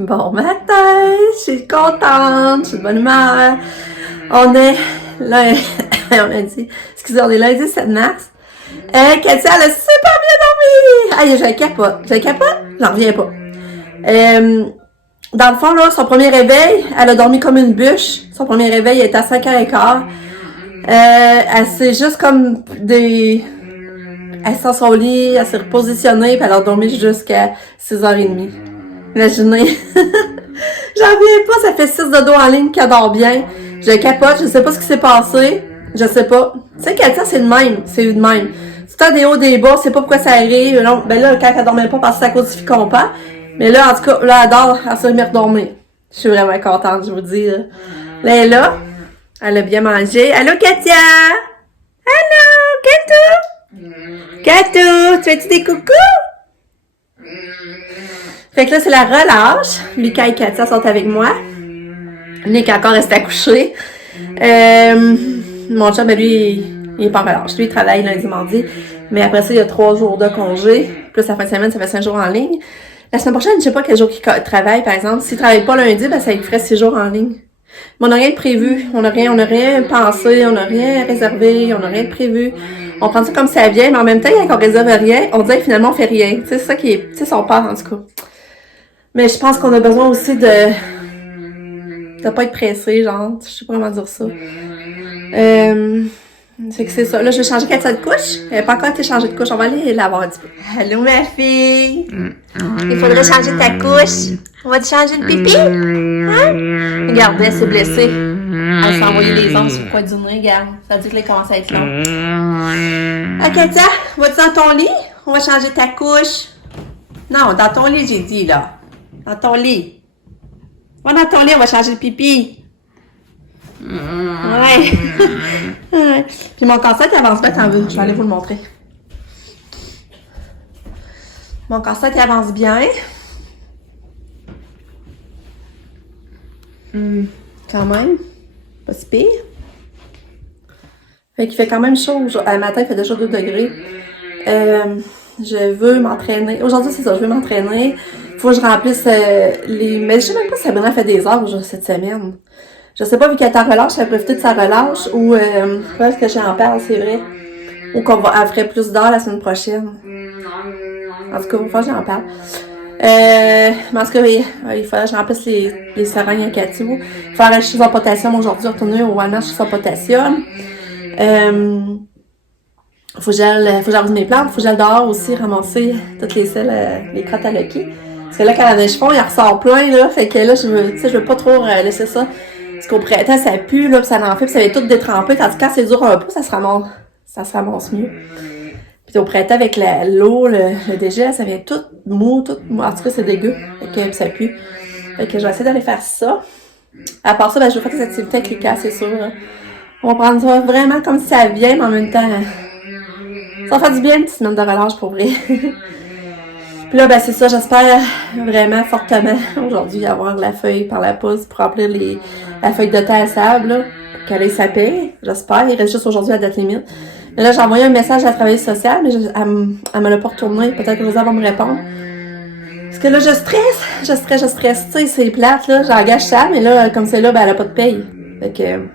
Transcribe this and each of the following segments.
Bon matin, je suis contente, je suis de bonne humeur. On est là, on a dit, excusez, on est lundi 7 mars. Katia, elle a super bien dormi! Je capote, j'en reviens pas. Dans le fond, là, son premier réveil, elle a dormi comme une bûche. Son premier réveil était à 5h15. Elle s'est juste comme elle s'est dans son lit, elle s'est repositionnée, puis elle a dormi jusqu'à 6h30. Imaginez. J'en reviens pas, ça fait 6 dodo en ligne qu'elle dort bien. Je capote, je sais pas ce qui s'est passé. Je sais pas. Tu sais, Katia, c'est de même. C'est de même. C'est tout des hauts, des bas, c'est pas pourquoi ça arrive. Non, ben là, quand elle dormait pas, parce que c'est à cause du compas. Mais là, en tout cas, là, elle dort, elle s'est remis à redormir. Je suis vraiment contente, je vous dis. Là, elle est là. Elle a bien mangé. Allô, Katia? Allô, Katou? Katou, tu fais-tu des coucous? Fait que là, c'est la relâche. Lucas et Katia sont avec moi. Nick est encore resté à coucher. Mon chum, ben, lui, il est pas en relâche. Lui, il travaille lundi, mardi. Mais après ça, il y a 3 jours de congé. Plus la fin de semaine, ça fait 5 jours en ligne. La semaine prochaine, je sais pas quel jour il travaille, par exemple. S'il travaille pas lundi, ben, ça lui ferait 6 jours en ligne. Mais on n'a rien de prévu. On n'a rien pensé, on n'a rien réservé, on n'a rien de prévu. On prend ça comme ça vient, mais en même temps, quand on réserve rien, on dit finalement on fait rien. Tu sais, c'est ça qui est, tu sais, son père, en tout cas. Mais je pense qu'on a besoin aussi de pas être pressé, genre, je sais pas comment dire ça. C'est que c'est ça. Là, je vais changer Katia de couche. Elle n'a pas encore été changée de couche. On va aller la voir un petit peu. Allô, ma fille! Il faudrait changer ta couche. On va te changer de pipi? Hein? Regarde, elle s'est blessée. Elle s'est envoyée les os sur le coin du nez, regarde. Ça veut dire qu'elle commence à être longue. Ah, Katia, vas-tu dans ton lit? On va changer ta couche. Non, dans ton lit, j'ai dit, là. Dans ton lit. Va dans ton lit, on va changer le pipi. Ouais. Ouais. Puis mon casse-tête avance bien, t'en veux. Je vais aller vous le montrer. Mon casse-tête avance bien. Quand même. Pas si pire. Fait qu'il fait quand même chaud. Le matin, il fait déjà 2 degrés. Je veux m'entraîner. Aujourd'hui, c'est ça, je veux m'entraîner. Faut que je remplisse mais je sais même pas si Sabrina fait des heures cette semaine. Je sais pas, vu qu'elle est en relâche, elle va profiter de sa relâche ou est-ce que j'en parle, c'est vrai. Ou elle ferait plus d'heures la semaine prochaine. En tout cas, il faut que j'en parle. Mais en tout cas, il faudrait que je remplisse les seringues à Cathy. Il faut acheter son potassium aujourd'hui, retourner au Walmart acheter son potassium. Faut que j'arrose mes plantes, faut que j'aille dehors aussi ramasser toutes les selles, les crottes à Lucky. Parce que là, quand la neige fond, il ressort plein, là. Fait que là, je veux pas trop laisser ça. Parce qu'au printemps, ça pue, là, pis ça en fait, pis ça va tout détremper. Tandis que quand c'est dur un peu, ça se ramasse mieux. Puis au printemps, avec l'eau, le dégel, ça vient tout mou. En tout cas, c'est dégueu. Fait que ça pue. Fait que je vais essayer d'aller faire ça. À part ça, ben, je vais faire des activités avec Lucas, c'est sûr. Là. On va prendre ça vraiment comme si ça vient, mais en même temps, ça va faire du bien une petite semaine de relâche pour vrai. Puis là, ben c'est ça, j'espère vraiment fortement aujourd'hui avoir la feuille par la pouce pour remplir la feuille de thé à sable, là, pour qu'elle ait sa paye. J'espère. Il reste juste aujourd'hui la date limite. Mais là, j'ai envoyé un message à la travailleuse sociale, mais elle me l'a pas retourné. Peut-être que José va me répondre. Parce que là, je stresse. Tu sais, c'est plate, là. J'engage ça, mais là, comme c'est là, ben elle a pas de paye. Fait que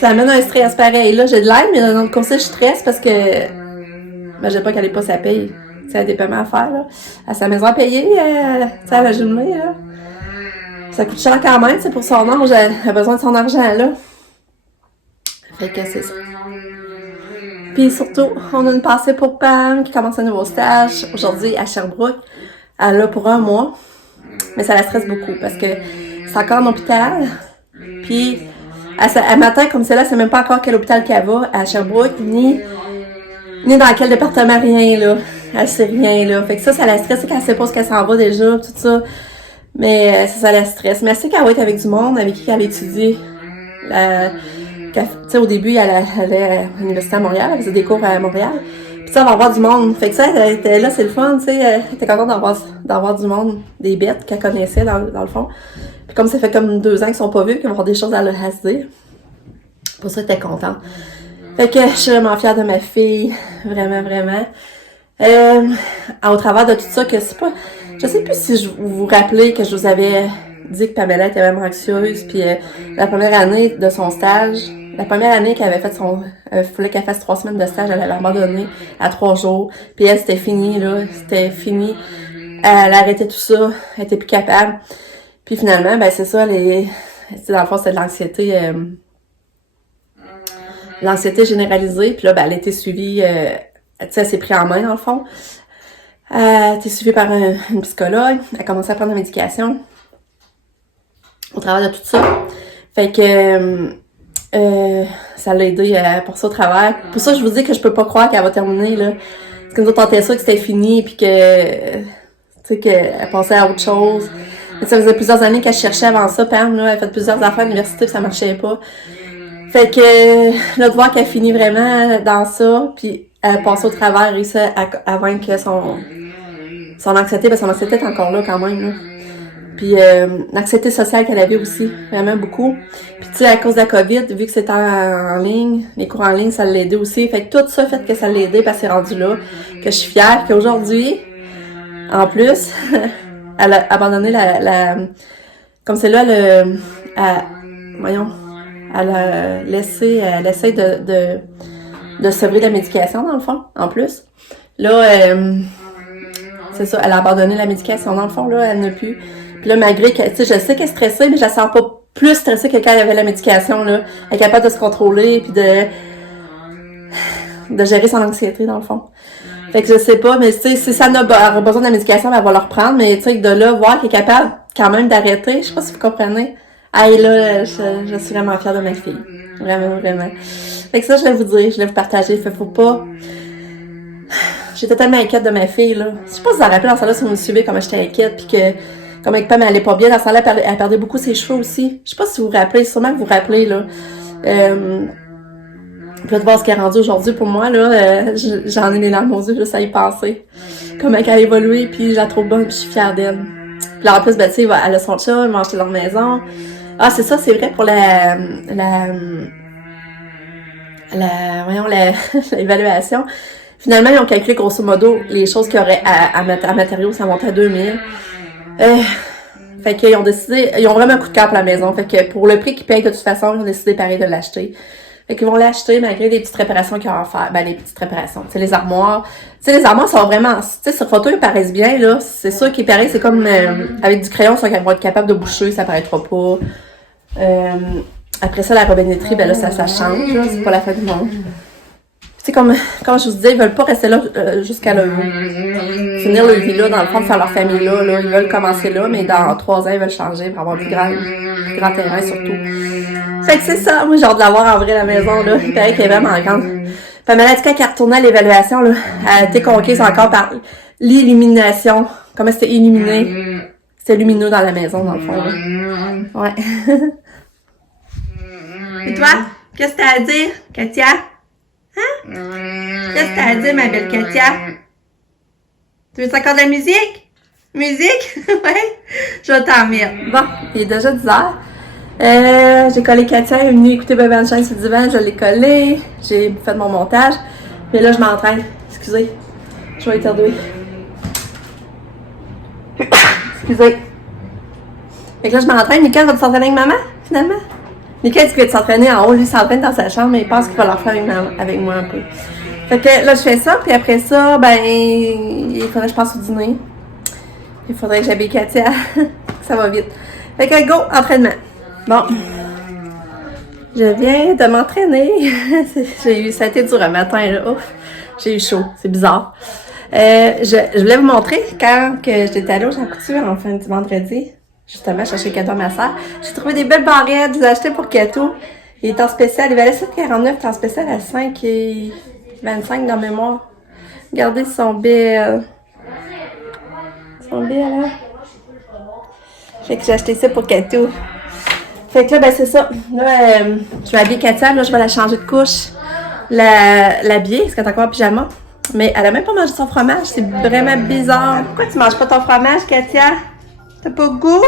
ça amène un stress pareil. Là, j'ai de l'aide, mais dans notre conseil, je stresse parce que ben, j'ai pas qu'elle ait pas sa paye. Elle a des paiements à faire, là. À sa maison à payer, à la journée, là. Ça coûte cher quand même, c'est pour son âge. Elle a besoin de son argent, là. Fait que c'est ça. Puis surtout, on a une passée pour Pam qui commence un nouveau stage aujourd'hui à Sherbrooke. Elle est là pour 1 mois. Mais ça la stresse beaucoup parce que c'est encore en hôpital. Puis, à matin, comme c'est là, c'est même pas encore quel hôpital qu'elle va à Sherbrooke, ni dans quel département, rien, là. Elle sait rien, là. Fait que ça la stresse, c'est qu'elle sait pas ce qu'elle s'en va déjà, tout ça. Mais ça la stresse. Mais elle sait qu'elle va être avec du monde, avec qui elle étudie. Tu sais, au début, elle allait à l'université à Montréal, elle faisait des cours à Montréal. Puis ça, elle va avoir du monde. Fait que ça, elle était là, c'est le fun, tu sais. Elle était contente d'avoir du monde, des bêtes qu'elle connaissait, dans le fond. Puis comme ça fait comme 2 ans qu'ils sont pas vus, qu'ils vont avoir des choses à se dire. Pour ça, elle était contente. Fait que je suis vraiment fière de ma fille. Vraiment, vraiment. Au travers de tout ça, que c'est pas... Je sais plus si vous vous rappelez que je vous avais dit que Pamela était vraiment anxieuse, puis la première année de son stage, la première année qu'elle avait fait il fallait qu'elle fasse 3 semaines de stage, elle avait abandonné à 3 jours, puis elle, c'était fini, là, c'était fini. Elle arrêtait tout ça, elle était plus capable. Puis finalement, ben c'est ça, dans le fond, c'était de l'anxiété généralisée, puis là, ben elle a été suivie, tu sais, elle s'est pris en main, dans le fond. Elle a été suivie par une psychologue, elle a commencé à prendre la médication au travers de tout ça. Fait que ça l'a aidé pour ça au travers. Pour ça, je vous dis que je peux pas croire qu'elle va terminer, là. Parce que nous autres, on était sûrs que c'était fini, puis que, tu sais, qu'elle pensait à autre chose. Mais ça faisait plusieurs années qu'elle cherchait avant ça, Pam, là. Elle a fait plusieurs affaires à l'université, puis ça marchait pas. Fait que, là, de voir qu'elle finit vraiment dans ça, puis elle passe au travers, réussit à vaincre son anxiété, parce que son anxiété est encore là quand même, là. Puis l'anxiété sociale qu'elle avait aussi, vraiment beaucoup. Puis tu sais, à cause de la COVID, vu que c'était en ligne, les cours en ligne, ça l'a aidé aussi. Fait que tout ça fait que ça l'a aidé, parce qu'elle est rendue là, que je suis fière qu'aujourd'hui, en plus, elle a abandonné comme c'est là, elle a laissé, elle essaie de sevrer la médication, dans le fond, en plus. Là, c'est ça, elle a abandonné la médication, dans le fond, là, elle n'a plus. Puis là, malgré que, tu sais, je sais qu'elle est stressée, mais je la sens pas plus stressée que quand elle avait la médication, là. Elle est capable de se contrôler, puis de gérer son anxiété, dans le fond. Fait que je sais pas, mais tu sais, si ça a besoin de la médication, elle va le reprendre, mais tu sais, de là, voir qu'elle est capable quand même d'arrêter, je sais pas si vous comprenez. Hey, là, je suis vraiment fière de ma fille. Vraiment, vraiment. Fait que ça, je voulais vous dire, je voulais vous partager. Faut pas... J'étais tellement inquiète de ma fille, là. Je sais pas si vous vous rappelez dans ce là si vous me suivez, comment j'étais inquiète, puis que, comme avec Pam, elle allait pas bien. Dans ce là elle perdait beaucoup ses cheveux aussi. Je sais pas si vous vous rappelez, sûrement que vous vous rappelez, là. Puis là, de voir ce qu'elle est rendue aujourd'hui pour moi, là, j'en ai les larmes aux yeux juste à y penser. Comment elle a évolué, puis je la trouve bonne, puis je suis fière d'elle. Puis là, en plus, ben, tu sais, elle a son chat, elle mange dans leur maison. Ah, c'est ça, c'est vrai pour l'évaluation. Finalement, ils ont calculé grosso modo les choses qu'il y aurait à matériaux, ça montait à 2000. Fait qu'ils ont décidé, ils ont vraiment un coup de cœur pour la maison. Fait que pour le prix qu'ils payent de toute façon, ils ont décidé pareil de l'acheter. Fait qu'ils vont l'acheter malgré des petites réparations qu'ils ont à faire. Ben, les petites réparations. Tu sais, les armoires. Tu sais, les armoires sont vraiment, tu sais, sur photo, ils paraissent bien, là. C'est sûr qu'ils paraissent, c'est comme, avec du crayon, ça vont être capable de boucher, ça paraîtra pas. Après ça, la robinetterie, ben là, ça change, là. C'est pas la fin du monde. Tu sais, comme je vous disais, ils veulent pas rester là jusqu'à finir leur vie là, dans le fond, de faire leur famille là. Ils veulent commencer là, mais dans 3 ans, ils veulent changer pour avoir plus grand terrain, surtout. Fait que c'est ça. Moi, j'ai hâte de l'avoir en vrai, la maison, là. Il paraît qu'elle est vraiment grande. Pamela a dit qu'elle retournait à l'évaluation, là, elle a été conquise encore par l'illumination. Comment c'était illuminé? C'était lumineux dans la maison, dans le fond, là. Ouais. Et toi? Qu'est-ce que t'as à dire, Katia? Hein? Qu'est-ce que t'as à dire, ma belle Katia? Tu veux encore de la musique? Musique? Ouais? Je vais t'en mettre. Bon, il est déjà 10h. J'ai collé Katia, elle est venue écouter Baby and Shine sur le divan, je l'ai collé, j'ai fait mon montage. Mais là, je m'entraîne. Excusez, je vais éternuer. Excusez. Fait que là, je m'entraîne. Nickel va s'entraîner avec maman, finalement? Nickel, tu peux s'entraîner en haut, lui s'entraîne dans sa chambre, mais il pense qu'il va le refaire avec moi un peu. Fait que là, je fais ça, puis après ça, ben, il faudrait que je passe au dîner. Il faudrait que j'habille Katia. Ça va vite. Fait que go, entraînement. Bon. Je viens de m'entraîner. Ça a été dur un matin, là. Ouf. J'ai eu chaud. C'est bizarre. Je voulais vous montrer quand j'étais allée au Jean Couture en fin de vendredi. Justement, chercher Kato à ma soeur. J'ai trouvé des belles barrettes. Je les ai achetées pour Kato. Il est en spécial. Il valait 7,49. Il est en spécial à 5,25 dans mémoire. Regardez, son belles. Son belles, là. Fait que j'ai acheté ça pour Kato. Fait que là, ben c'est ça. Là, je vais habiller Katia. Là, je vais la changer de couche. L'habiller, parce qu'elle est encore en pyjama. Mais elle a même pas mangé son fromage. C'est vraiment bizarre. Pourquoi tu manges pas ton fromage, Katia? T'as pas goût?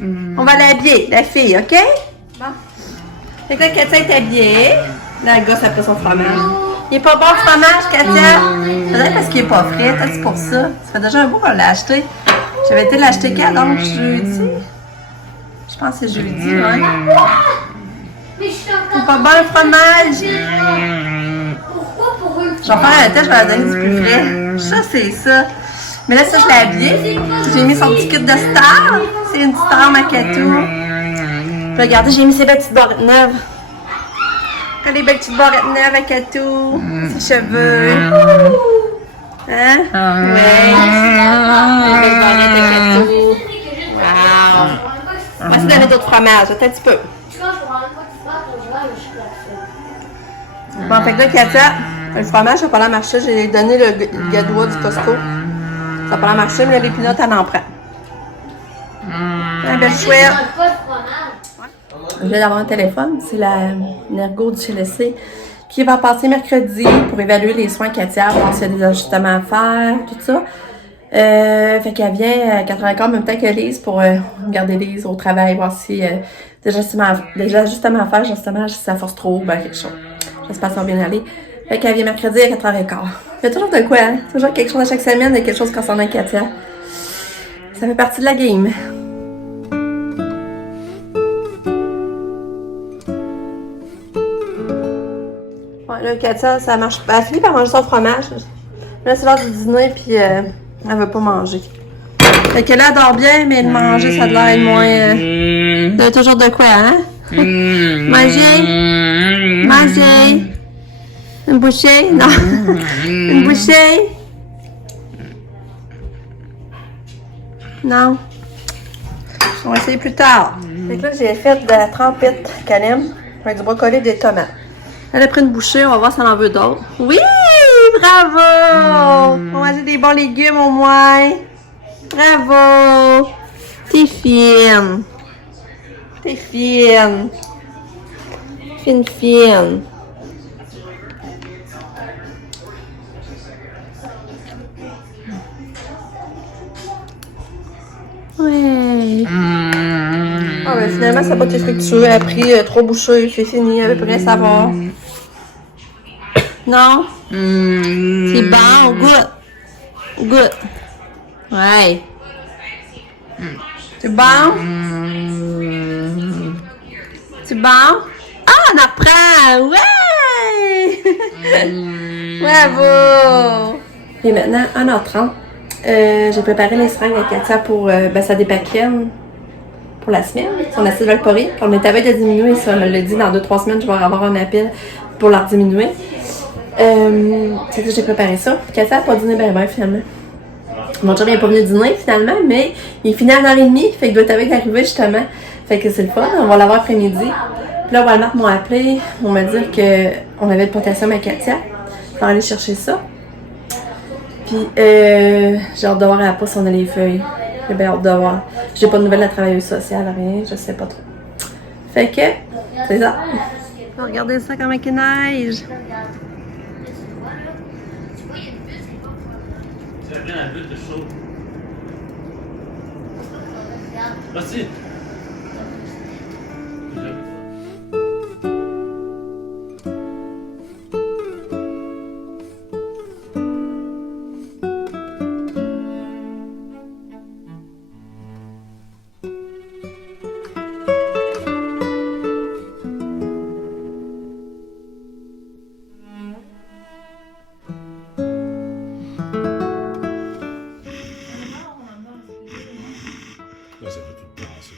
On va l'habiller, la fille, OK? Bon. Fait que là, Katia est habillée. Là, elle gosse après son fromage. Il est pas bon le fromage, Katia? Peut-être parce qu'il est pas frais, peut-être c'est pour ça. Ça fait déjà un bout qu'on l'a acheté. J'avais été l'acheter quand? Donc jeudi? Je pense que c'est jeudi, ouais. C'est pas bon le fromage! Pourquoi pour une Je vais faire un test, je vais la donner du plus frais. Ça, c'est ça. Mais là, ça, je l'ai habillé. J'ai mis son petit kit de star. C'est une star Macatou. Puis regardez, j'ai mis ses belles petites barrettes neuves. Regarde les belles petites barrettes neuves Macatou. Ses cheveux. Hein? Ouais. Les belles barrettes Macatou. Wow. On va essayer de mettre d'autres fromages. Attends un petit peu. Bon, fait que là, Katia, le fromage, ça n'a pas l'air marché. J'ai donné le gadois du Costco. Ça n'a pas l'air marché, mais les pinottes, elle en prend. Un bel chouette. Je viens d'avoir un téléphone. C'est la Nergo du CLSC qui va passer mercredi pour évaluer les soins Katia, voir s'il y a des ajustements à faire, tout ça. Fait qu'elle vient à 4h15 en même temps que Lise pour regarder Lise au travail, voir si des ajustements à faire, justement, si ça force trop ou ben, quelque chose. J'espère que ça va bien aller. Fait qu'elle vient mercredi à 4h15. Il y a toujours de quoi, hein? Toujours quelque chose à chaque semaine, il y a quelque chose concernant Katia. Ça fait partie de la game. Ouais, là, Katia, ça marche pas. Elle finit par manger son fromage. Là, c'est l'heure du dîner, puis elle veut pas manger. Fait que là, elle dort bien, mais de manger, ça a l'air moins... Il y a toujours de quoi, hein? Manger? Manger? Une bouchée? Non. Une bouchée? Non. On va essayer plus tard. Fait que là, j'ai fait de la trempette qu'elle aime, avec du brocoli et des tomates. Elle a pris une bouchée, on va voir si elle en veut d'autres. Oui! Bravo! On va manger des bons légumes au moins. Bravo! T'es fine. T'es fine. Fine, fine. Ouais. Ah ben finalement, ça n'a pas été fructueux. Elle a pris 3 bouchées, c'est fini, elle veut plus rien savoir. Non? C'est bon, good. Good. Ouais. C'est bon? C'est bon? Ah, on apprend! Ouais! Bravo! Et maintenant, 1h30. J'ai préparé les seringues à Katia pour sa dépakine pour la semaine, son acide valproïque. On est à veille de diminuer ça. On l'a dit, dans 2-3 semaines, je vais avoir un appel pour la diminuer. C'est que j'ai préparé ça. Katia n'a pas dîné ben finalement. Mon chum n'est pas venu dîner finalement, mais il finit à 1h30, fait qu'il doit être avec d'arriver justement. Fait que c'est le fun, on va l'avoir après-midi. Puis là, Walmart m'ont appelé, on m'a dit qu'on avait le potassium à Katia. Je vais aller chercher ça. Puis j'ai hâte de voir à la poste si on a les feuilles. J'ai bien hâte de voir. J'ai pas de nouvelles de la travailleuse sociale, rien, je sais pas trop. Fait que, c'est ça. Regardez ça comme il neige. C'est bien la butte de chaud. Vas-y. Ça fait tout le temps, c'est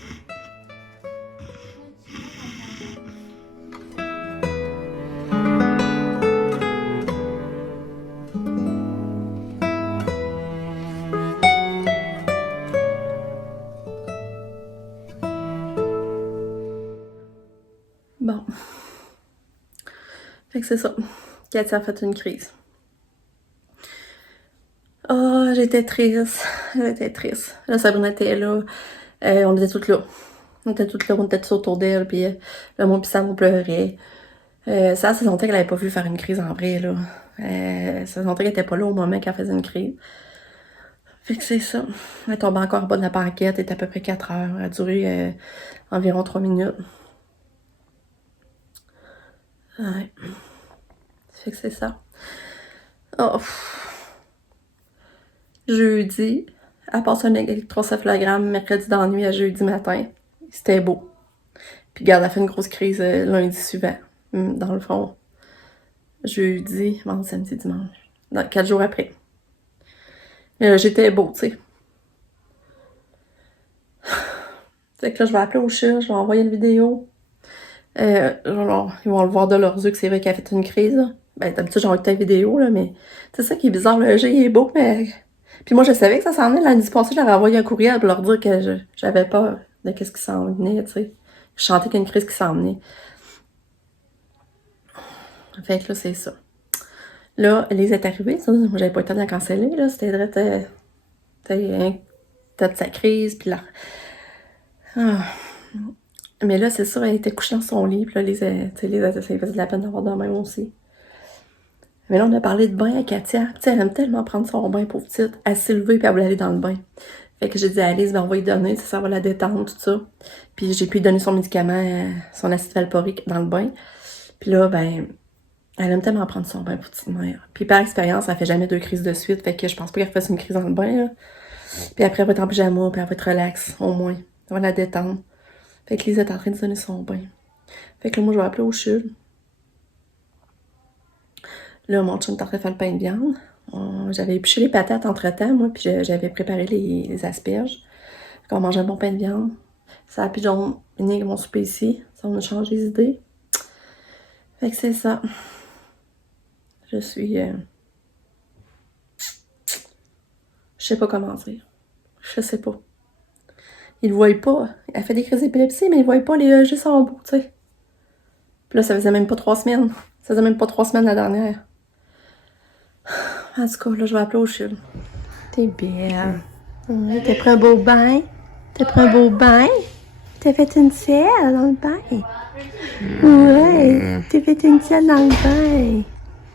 Bon. Fait que c'est ça. Katia a fait une crise. Oh, j'étais triste. J'étais triste. Là, Sabrina était là. On était toutes là. On était tous autour d'elle. Puis là, moi, puis Sam, on pleurait. Ça fait longtemps qu'elle n'avait pas vu faire une crise en vrai, là. Ça fait longtemps qu'elle n'était pas là au moment qu'elle faisait une crise. Fait que c'est ça. Elle est tombée encore en bas de la banquette. Elle était à peu près 4 heures. Elle a duré environ 3 minutes. Ouais. Fait que c'est ça. Oh. Jeudi, elle passe un électrocéphalogramme mercredi dans la nuit à jeudi matin. C'était beau. Puis regarde, elle a fait une grosse crise lundi suivant. Dans le fond, jeudi, vendredi, samedi, dimanche. 4 jours après. J'étais beau, tu sais. Fait que là, je vais appeler au CHUR, je vais envoyer une vidéo. Ils vont le voir de leurs yeux que c'est vrai qu'elle a fait une crise. Là. Ben, d'habitude, j'envoie ta vidéo, là, mais c'est ça qui est bizarre. Le jeu, il est beau, mais... Puis moi, je savais que ça s'en venait. L'année passée, j'avais envoyé un courriel pour leur dire que j'avais peur de qu'est-ce qui s'en venait, tu sais. Je sentais qu'il y a une crise qui s'en venait. Fait que là, c'est ça. Là, Elise est arrivée, ça. Moi, j'avais pas eu le temps de la canceller, là. C'était direct, t'as sa crise, puis là... Ah. Mais là, c'est ça, elle était couchée dans son lit, puis là, ça faisait de la peine d'avoir de même aussi. Mais là, on a parlé de bain à Katia. Tu sais, elle aime tellement prendre son bain, pauvre petite. Elle s'est levée, puis elle voulait aller dans le bain. Fait que j'ai dit à Alice, ben, on va lui donner, ça va la détendre, tout ça. Puis j'ai pu lui donner son médicament, son acide valporique dans le bain. Puis là, ben, elle aime tellement prendre son bain, petite mère. Puis par expérience, elle fait jamais 2 crises de suite, fait que je pense pas qu'elle fasse une crise dans le bain, là. Puis après, elle va être en pyjama, puis elle va être relax, au moins. Ça va la détendre. Fait que Lise est en train de donner son bain. Fait que là, moi, je vais appeler au CHUL. Là, mon chum est en train de faire le pain de viande. J'avais épluché les patates entre-temps, moi, puis j'avais préparé les asperges. Fait qu'on mangeait un bon pain de viande. Ça a pu venir mon souper ici. Ça, on a changé les idées. Fait que c'est ça. Je suis... Je sais pas comment dire. Je sais pas. Il le voit pas. Elle fait des crises d'épilepsie, mais il voit pas les EEG sont beaux, tu sais. Puis là, ça faisait même pas 3 semaines. Ça faisait même pas 3 semaines la dernière. En tout cas, là, je vais appeler au CHUL. T'es belle. Oui, t'as pris un beau bain? T'as pris un beau bain? T'as fait une selle dans le bain? Ouais, t'as fait une selle dans le bain.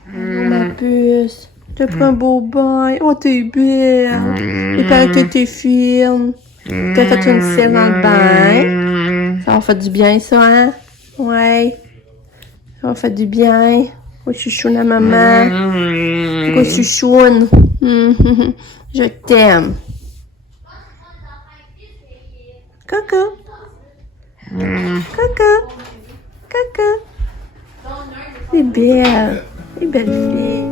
Oh, ma puce. T'as pris un beau bain. Oh, t'es belle. Il paraît que t'es fine. T'as fait une selle dans le bain. Ça a fait du bien, ça, hein? Ouais. Ça a fait du bien. Oh, chouchoune à maman. Oh, chouchoune. Je t'aime. Coucou. Coucou. Coucou. C'est belle. C'est belle fille.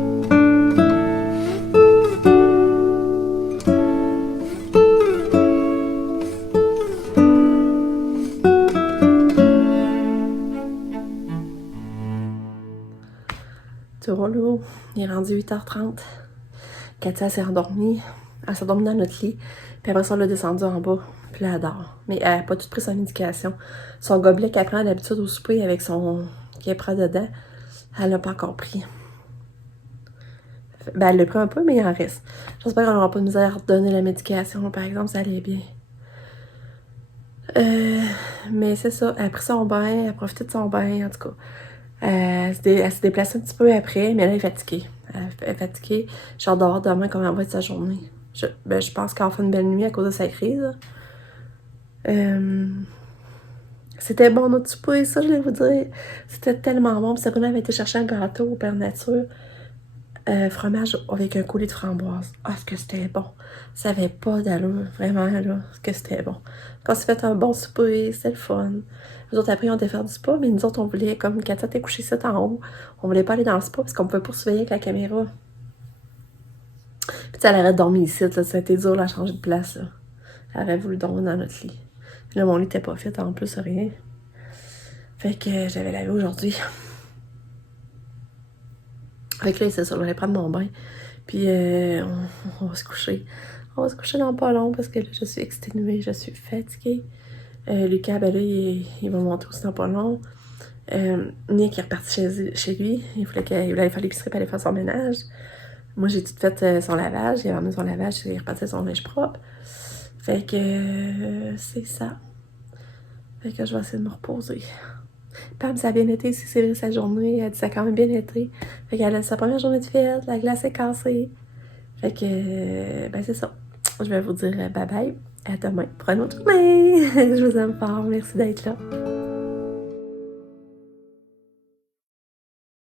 Là, il est rendu 8h30. Katia s'est endormie. Elle s'est endormie dans notre lit. Puis après ça, elle a descendu en bas. Puis là, elle dort. Mais elle n'a pas tout pris sa médication. Son gobelet qu'elle prend d'habitude au souper avec son... qu'elle prend dedans, elle l'a pas encore pris. Ben, elle l'a pris un peu, mais il en reste. J'espère qu'elle n'aura pas de misère à donner la médication, par exemple, ça allait bien. Mais c'est ça. Elle a pris son bain, elle a profité de son bain, en tout cas. Elle s'est déplacée un petit peu après, mais là, elle est fatiguée. Elle est fatiguée. J'ai hâte de voir demain comment va être sa journée. Je pense qu'elle va faire une belle nuit à cause de sa crise. C'était bon notre souper, ça, je vais vous dire. C'était tellement bon. Puis Sabrina avait été chercher un gâteau au Père Nature. Fromage avec un coulis de framboise. Ah, ce que c'était bon. Ça avait pas d'allure, vraiment, là. Ce que c'était bon. Quand on s'est fait un bon souper, c'était le fun. Nous autres, après, on était faire du spa, mais nous autres, on voulait, comme Katia était couchée ça en haut, on voulait pas aller dans le spa parce qu'on pouvait pas surveiller avec la caméra. Puis, tu sais, elle aurait dormi ici, là. Ça a été dur, là, changer de place, là. Elle aurait voulu dormir dans notre lit. Puis là, mon lit était pas fait, en plus, rien. Fait que j'avais lavé aujourd'hui. Fait que là, c'est ça, je vais aller prendre mon bain. Puis, on va se coucher. On va se coucher dans pas long parce que là, je suis exténuée, je suis fatiguée. Lucas, ben là, il va monter aussi dans pas long. Nick est reparti chez lui. Il allait faire l'épicerie pour aller faire son ménage. Moi, j'ai tout fait son lavage. Il a amené son lavage, il est reparti son linge propre. Fait que c'est ça. Fait que je vais essayer de me reposer. Pam, ça a bien été, c'est vrai, sa journée. Elle dit ça a quand même bien été. Fait qu'elle a sa première journée de fête, la glace est cassée. Fait que, ben c'est ça. Je vais vous dire bye bye. À demain pour une autre journée. Je vous aime fort. Merci d'être là.